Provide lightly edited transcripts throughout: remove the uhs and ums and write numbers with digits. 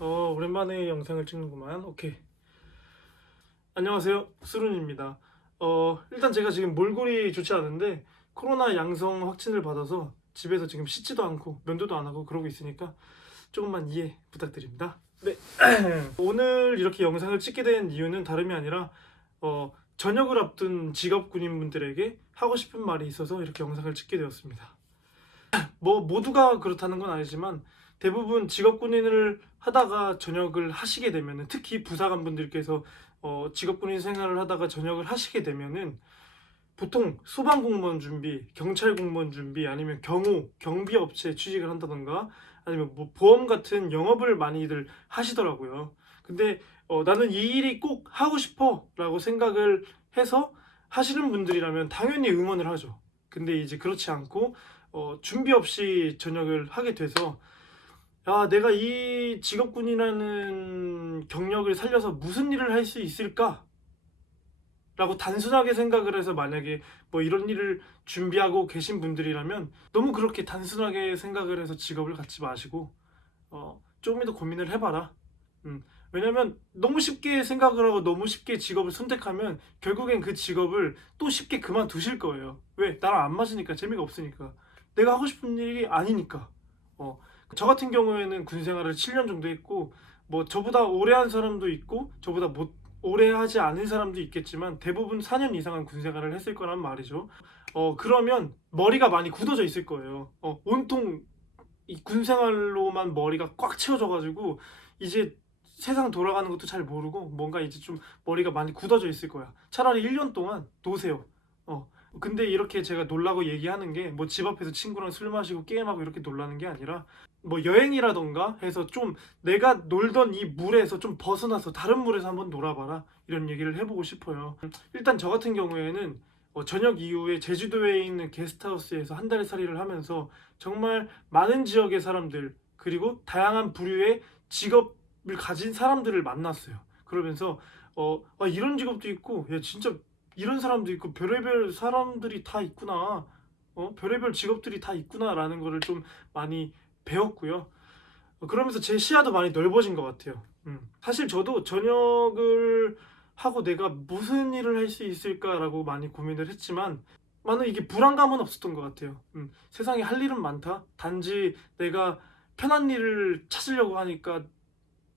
오랜만에 영상을 찍는구만. 오케이. 안녕하세요. 수룬입니다. 일단 제가 지금 몰골이 좋지 않은데 코로나 양성 확진을 받아서 집에서 지금 씻지도 않고 면도도 안 하고 그러고 있으니까 조금만 이해 부탁드립니다. 네. 오늘 이렇게 영상을 찍게 된 이유는 다름이 아니라 전역을 앞둔 직업 군인분들에게 하고 싶은 말이 있어서 이렇게 영상을 찍게 되었습니다. 뭐 모두가 그렇다는 건 아니지만 대부분 직업군인을 하다가 전역을 하시게 되면은, 특히 부사관분들께서 직업군인 생활을 하다가 전역을 하시게 되면은 보통 소방공무원 준비, 경찰공무원 준비, 아니면 경비업체 취직을 한다던가, 아니면 뭐 보험 같은 영업을 많이들 하시더라고요. 근데 나는 이 일이 꼭 하고 싶어 라고 생각을 해서 하시는 분들이라면 당연히 응원을 하죠. 근데 이제 그렇지 않고 준비 없이 전역을 하게 돼서, 야, 내가 이 직업군이라는 경력을 살려서 무슨 일을 할 수 있을까? 라고 단순하게 생각을 해서 만약에 뭐 이런 일을 준비하고 계신 분들이라면 너무 그렇게 단순하게 생각을 해서 직업을 갖지 마시고 조금 더 고민을 해봐라. 왜냐면 너무 쉽게 생각을 하고 너무 쉽게 직업을 선택하면 결국엔 그 직업을 또 쉽게 그만두실 거예요. 왜? 나랑 안 맞으니까, 재미가 없으니까, 내가 하고 싶은 일이 아니니까. 어, 저 같은 경우에는 군 생활을 7년 정도 했고, 뭐 저보다 오래 한 사람도 있고 저보다 못 오래 하지 않은 사람도 있겠지만 대부분 4년 이상은 군 생활을 했을 거란 말이죠. 그러면 머리가 많이 굳어져 있을 거예요. 온통 이 군 생활로만 머리가 꽉 채워져가지고 이제 세상 돌아가는 것도 잘 모르고 뭔가 이제 좀 머리가 많이 굳어져 있을 거야. 차라리 1년 동안 노세요. 근데 이렇게 제가 놀라고 얘기하는 게 뭐 집 앞에서 친구랑 술 마시고 게임하고 이렇게 놀라는 게 아니라, 뭐 여행이라던가 해서 좀 내가 놀던 이 물에서 좀 벗어나서 다른 물에서 한번 놀아봐라, 이런 얘기를 해보고 싶어요. 일단 저 같은 경우에는 전역 이후에 제주도에 있는 게스트하우스에서 한 달 살이를 하면서 정말 많은 지역의 사람들, 그리고 다양한 부류의 직업을 가진 사람들을 만났어요. 그러면서 이런 직업도 있고, 야, 진짜 이런 사람도 있고, 별의별 사람들이 다 있구나, 별의별 직업들이 다 있구나라는 거를 좀 많이 배웠고요. 그러면서 제 시야도 많이 넓어진 것 같아요. 사실 저도 전역을 하고 내가 무슨 일을 할 수 있을까라고 많이 고민을 했지만 많은 이게 불안감은 없었던 것 같아요. 세상에 할 일은 많다. 단지 내가 편한 일을 찾으려고 하니까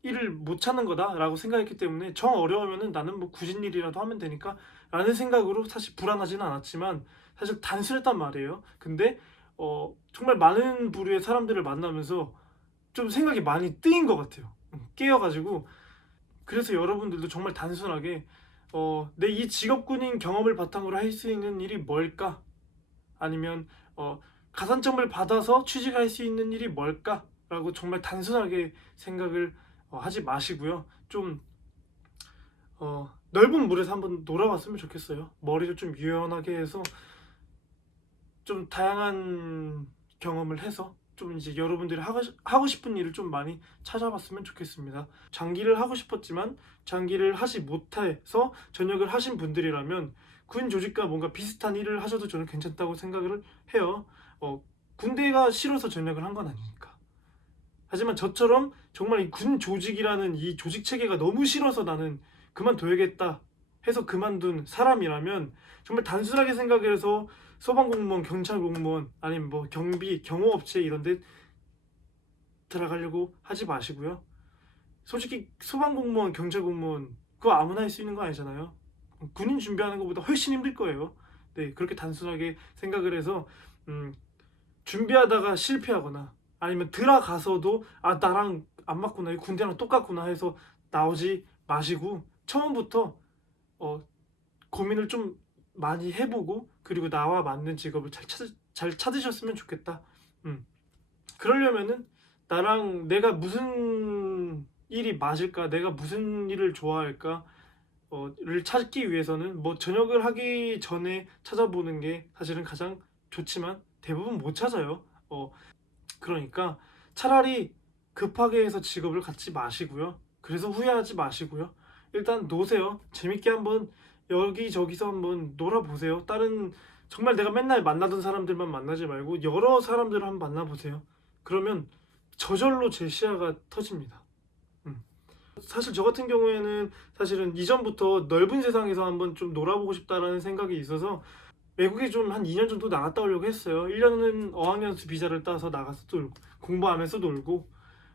일을 못 찾는 거다라고 생각했기 때문에, 정 어려우면은 나는 뭐 굳은 일이라도 하면 되니까 라는 생각으로 사실 불안하지는 않았지만 사실 단순했단 말이에요. 근데 정말 많은 부류의 사람들을 만나면서 좀 생각이 많이 뜨인 것 같아요. 깨어가지고. 그래서 여러분들도 정말 단순하게 내 이 직업군인 경험을 바탕으로 할 수 있는 일이 뭘까? 아니면 가산점을 받아서 취직할 수 있는 일이 뭘까? 라고 정말 단순하게 생각을 하지 마시고요. 좀 넓은 물에서 한번 놀아봤으면 좋겠어요. 머리를 좀 유연하게 해서 좀 다양한 경험을 해서 좀 이제 여러분들이 하고 싶은 일을 좀 많이 찾아봤으면 좋겠습니다. 장기를 하고 싶었지만 장기를 하지 못해서 전역을 하신 분들이라면 군 조직과 뭔가 비슷한 일을 하셔도 저는 괜찮다고 생각을 해요. 군대가 싫어서 전역을 한 건 아니니까. 하지만 저처럼 정말 이 군 조직이라는 이 조직 체계가 너무 싫어서 나는 그만둬야겠다 해서 그만둔 사람이라면, 정말 단순하게 생각을 해서 소방공무원, 경찰공무원, 아니면 뭐 경비, 경호업체 이런 데 들어가려고 하지 마시고요. 솔직히 소방공무원, 경찰공무원 그거 아무나 할 수 있는 거 아니잖아요. 군인 준비하는 것보다 훨씬 힘들 거예요. 네, 그렇게 단순하게 생각을 해서 준비하다가 실패하거나 아니면 들어가서도 나랑 안 맞구나, 군대랑 똑같구나 해서 나오지 마시고 처음부터 고민을 좀 많이 해보고, 그리고 나와 맞는 직업을 잘 찾으셨으면 좋겠다. 그러려면은 나랑 내가 무슨 일이 맞을까, 내가 무슨 일을 좋아할까 를 찾기 위해서는 뭐 전역을 하기 전에 찾아보는 게 사실은 가장 좋지만 대부분 못 찾아요. 그러니까 차라리 급하게 해서 직업을 갖지 마시고요. 그래서 후회하지 마시고요. 일단 노세요. 재밌게 한번 여기저기서 한번 놀아보세요. 다른, 정말 내가 맨날 만나던 사람들만 만나지 말고 여러 사람들을 한번 만나보세요. 그러면 저절로 제 시야가 터집니다. 사실 저 같은 경우에는 사실은 이전부터 넓은 세상에서 한번 좀 놀아보고 싶다라는 생각이 있어서 외국에 좀 한 2년 정도 나갔다 오려고 했어요. 1년은 어학연수 비자를 따서 나가서 놀고 공부하면서 놀고,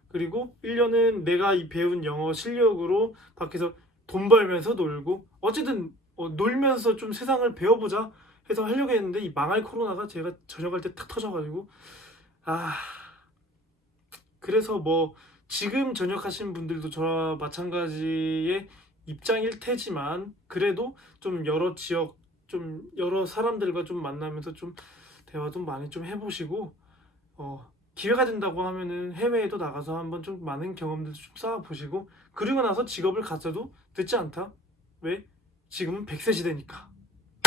그리고 1년은 내가 이 배운 영어 실력으로 밖에서 돈 벌면서 놀고, 어쨌든 놀면서 좀 세상을 배워보자 해서 하려고 했는데 이 망할 코로나가 제가 전역할 때 탁 터져가지고, 아, 그래서 뭐 지금 전역하신 분들도 저와 마찬가지의 입장일 테지만, 그래도 좀 여러 지역, 좀 여러 사람들과 좀 만나면서 좀 대화도 많이 좀 해보시고, 기회가 된다고 하면은 해외에도 나가서 한번 좀 많은 경험들도 좀 쌓아보시고, 그리고 나서 직업을 가져도 늦지 않다. 왜? 지금은 100세 시대니까.